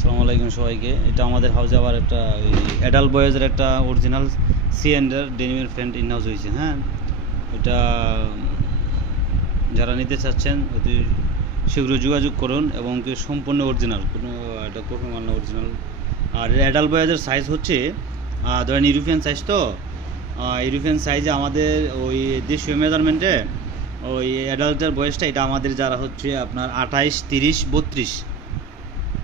আসসালামু আলাইকুম সবাইকে। এটা আমাদের হাউসে আবার একটা ওই অ্যাডাল বয়েজের একটা অরিজিনাল সি এন্ডের ডেনিমের ফ্রেন্ড ইন হাউস হয়েছে হ্যাঁ? এটা যারা নিতে চাচ্ছেন, অতি শীঘ্র যোগাযোগ করুন এবং কি সম্পূর্ণ অরিজিনাল কোনো, এটা কপি মাল না অরিজিনাল আর অ্যাডাল বয়েজের সাইজ হচ্ছে ধরেন ইউরোপিয়ান সাইজ তো ইউরোপিয়ান সাইজে আমাদের ওই দেশীয় মেজারমেন্টে ওই অ্যাডাল্টের বয়সটা, এটা আমাদের যারা হচ্ছে আপনার আঠাইশ, তিরিশ, বত্রিশ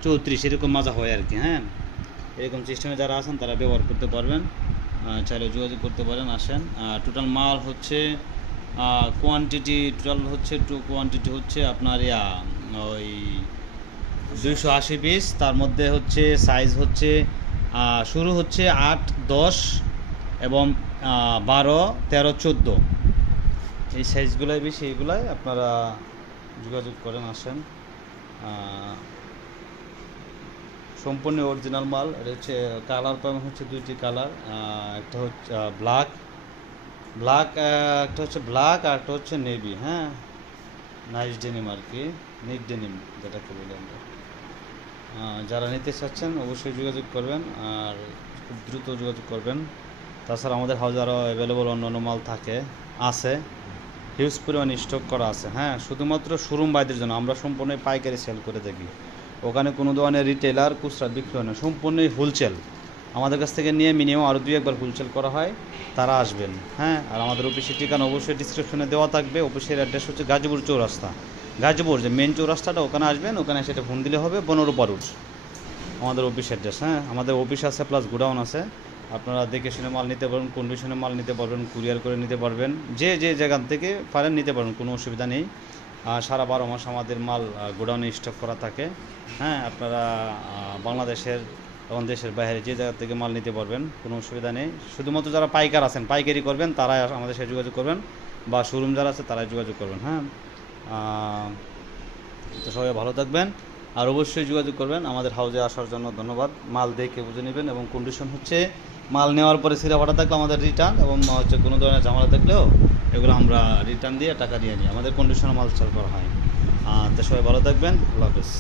চৌত্রিশ, এরকম মাজা হয় আর কি হ্যাঁ? এরকম সিস্টেমে যারা আছেন তারা ব্যবহার করতে পারবেন। চাইলে যোগাযোগ করতে পারেন, আসেন। টোটাল মাল হচ্ছে কোয়ান্টিটি টোটাল হচ্ছে টু কোয়ান্টিটি হচ্ছে আপনার, ইয়া, ওই দুইশো আশি পিস তার মধ্যে হচ্ছে সাইজ হচ্ছে শুরু হচ্ছে আট, দশ এবং বারো, তেরো, চোদ্দ। এই সাইজগুলাই বেশি এইগুলাই আপনারা যোগাযোগ করেন, আসেন। সম্পূর্ণ অরিজিনাল মাল। এটা হচ্ছে কালার পাবেন হচ্ছে দুইটি কালার একটা হচ্ছে ব্ল্যাক ব্ল্যাক একটা হচ্ছে ব্ল্যাক আর একটা হচ্ছে নেভি হ্যাঁ? নাইস ডেনিম আর কি নিট ডেনিম যেটাকে বলি আমরা। যারা নিতে চাচ্ছেন অবশ্যই যোগাযোগ করবেন আর খুব দ্রুত যোগাযোগ করবেন। তাছাড়া আমাদের হাউজে আরও অ্যাভেলেবল অন্য অন্য মাল থাকে, আছে। হিউজ পরিমাণ স্টক করা আছে হ্যাঁ? শুধুমাত্র শোরুম বাইদের জন্য, আমরা সম্পূর্ণ পাইকারি সেল করে থাকি। ওখানে কোনো ধরনের রিটেলার খুচরা বিক্রি হয় না। সম্পূর্ণই হোলসেল আমাদের কাছ থেকে নিয়ে মিনিমাম আরও দুই একবার হোলসেল করা হয়, তারা আসবেন। হ্যাঁ আর আমাদের অফিসের ঠিকানা অবশ্যই ডিসক্রিপশনে দেওয়া থাকবে। অফিসের অ্যাড্রেস হচ্ছে গাজীপুর চৌরাস্তা। গাজীপুর যে মেন চৌরাস্তাটা, ওখানে আসবেন, ওখানে সেটা ফোন দিলে হবে পনেরো বারুর আমাদের অফিস অ্যাড্রেস হ্যাঁ আমাদের অফিস আছে প্লাস গোডাউন আছে। আপনারা দেখে শুনে মাল নিতে পারবেন কন্ডিশনে মাল নিতে পারবেন কুরিয়ার করে নিতে পারবেন। যে যে জায়গা থেকে পারেন নিতে পারবেন, কোনো অসুবিধা নেই। সারা বারো মাস আমাদের মাল গোডাউনে স্টক করা থাকে। হ্যাঁ আপনারা বাংলাদেশের এবং দেশের বাইরে যে জায়গা থেকে মাল নিতে পারবেন, কোনো অসুবিধা নেই। শুধুমাত্র যারা পাইকার আছেন, পাইকারি করবেন, তারাই আমাদের সাথে যোগাযোগ করবেন বা শোরুম যারা আছে, তারাই যোগাযোগ করবেন। হ্যাঁ তো সবাই ভালো থাকবেন। আর অবশ্যই যোগাযোগ করবেন। আমাদের হাউজে আসার জন্য ধন্যবাদ। মাল দেখে বুঝে নেবেন এবং কন্ডিশন হচ্ছে মাল নেওয়ার পরে সিরা ভাড়া থাকলে আমাদের রিটার্ন এবং হচ্ছে কোনো ধরনের ঝামেলা থাকলেও এগুলো আমরা রিটার্ন দিয়ে টাকা দিয়ে নিই। আমাদের কন্ডিশনে মাল চাল করা হয় আর সবাই ভালো থাকবেন। আল্লাহ হাফেজ।